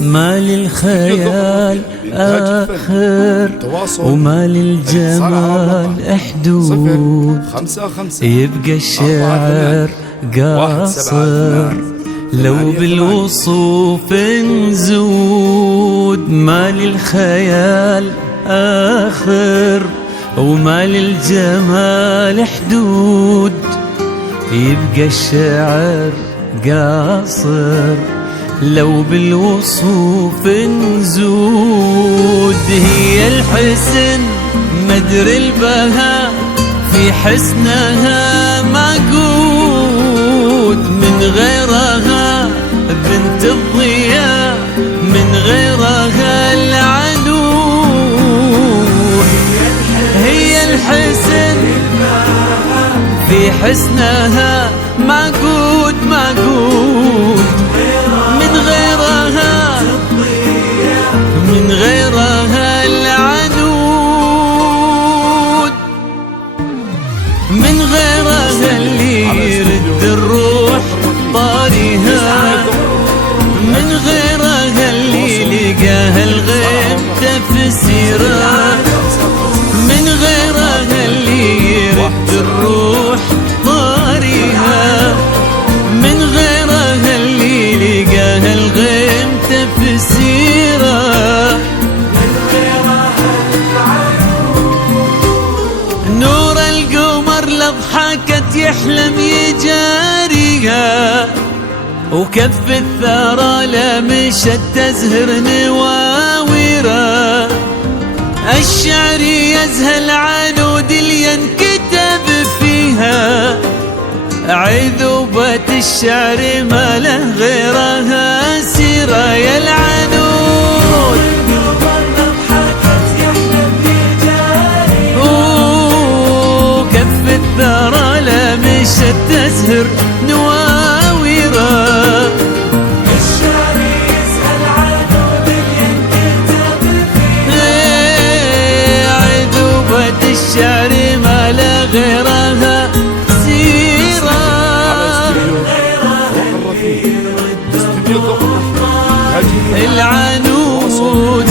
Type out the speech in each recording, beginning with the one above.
ما للخيال آخر وما للجمال حدود، يبقى الشعر قاصر لو بالوصوف نزود. ما للخيال آخر وما للجمال حدود، يبقى الشعر قاصر لو بالوصوف نزود. هي الحسن مدري البهاء في حسنها معقود، من غيرها بنت الضياء من غيرها العنود. هي الحسن في حسنها معقود معقود، من غيرها العنود، من غيرها اللي يرد الروح طاريها، من غيرها اللي لقاها الغيب تفسيرها، من غيرها اللي يرد الروح طاريها، من غيرها اللي لقاها الغيب تفسيرها. نور القمر لضحكت يحلم يجاريها، وكف الثرى لمشت تزهر نواويرها. الشعر يزهل عنود اللي ينكتب فيها، عذوبة الشعر ما له غيرها سيرة. يا العنود كف الثرى لمشت تزهر نواويرها. الشعر يزهل عنود ينكتب فيها، عذوبة الشعر ما له غيرها العنود.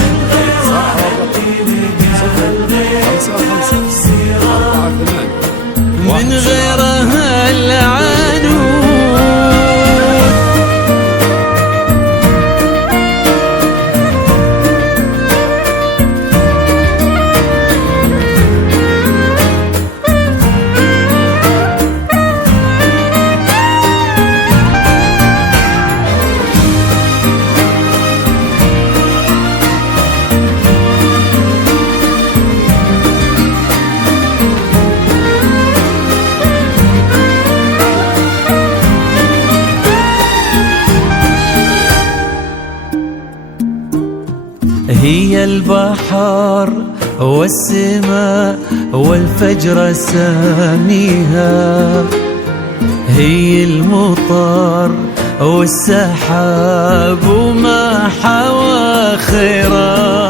من غيرها العنود. هي البحر والسماء والفجر ساميها، هي المطر والسحاب وما حوى خيرا.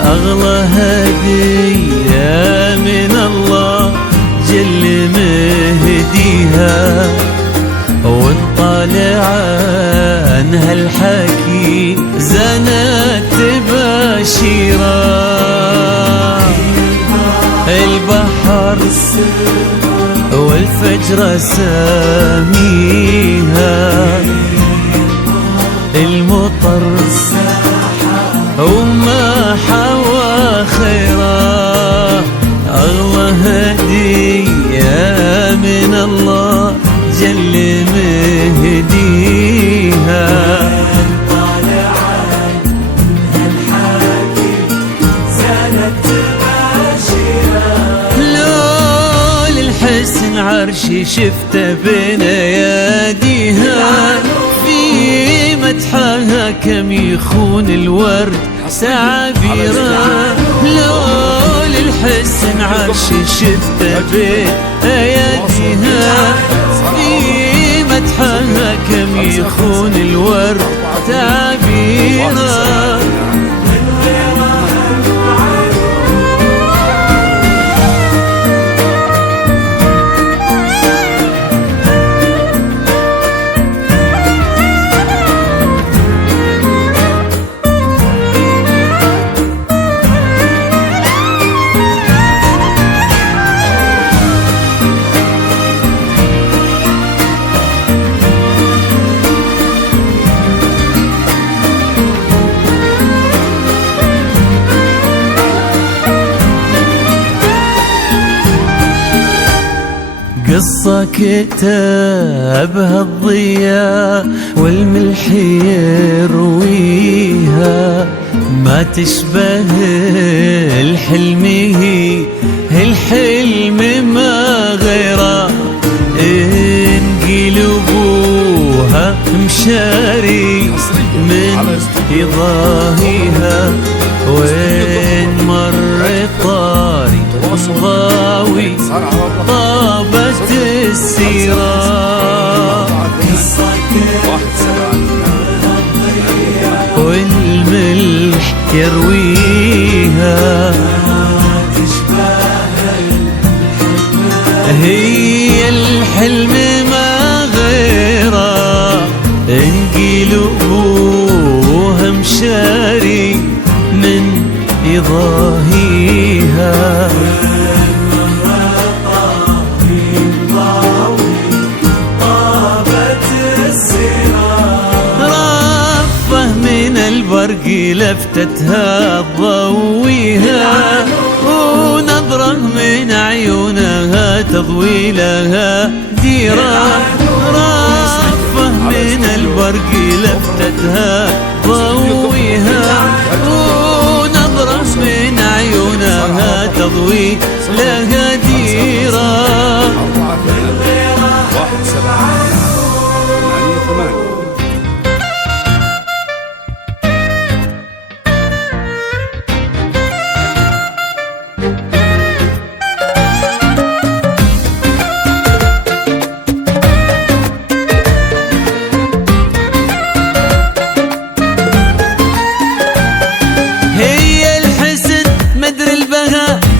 أغلى هدية من الله جل مهديها، ونطالع عنها الحكي زنت تباشيرا. البحر والفجر ساميها، المطر وما حوى خيرا. أغلى هدية من الله جل مهديها، عرشي شفته بين اياديها، في مدحها كم يخون الورد تعابيره. لو للحسن عرشي شفته بين اياديها، في مدحها كم يخون الورد تعابيره. قصة كتابها الضياء والملح يرويها، ما تشبه الحلم، هي الحلم ما غيره. إن قلبوها مشاري من يضاهيها، وين مر طاري ضاوي طابت السيرة. والملح يرويها، هي الحلم ما غيره. انقلبوها مشاري من يضاهيها، البرق لفتتها تضويها، ونظرة من عيونها تضوي لها ديرة. رافة من البرق لفتتها تضويها، ونظرة من عيونها تضوي لها ديرة.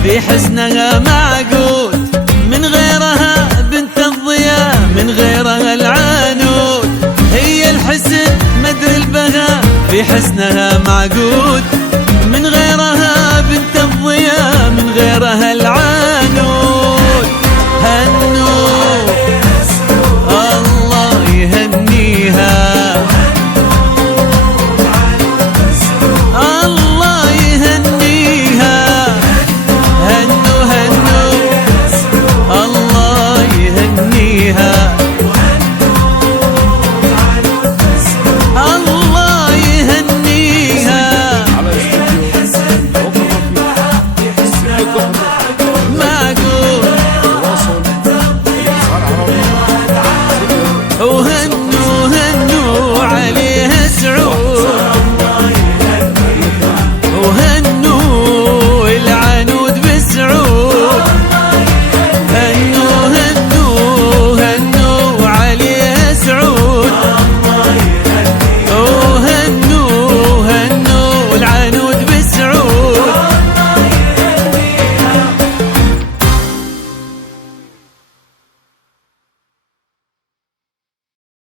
في حسنها معقود، من غيرها بنت الضياء، من غيرها العنود. هي الحسن مدري البهاء، في حسنها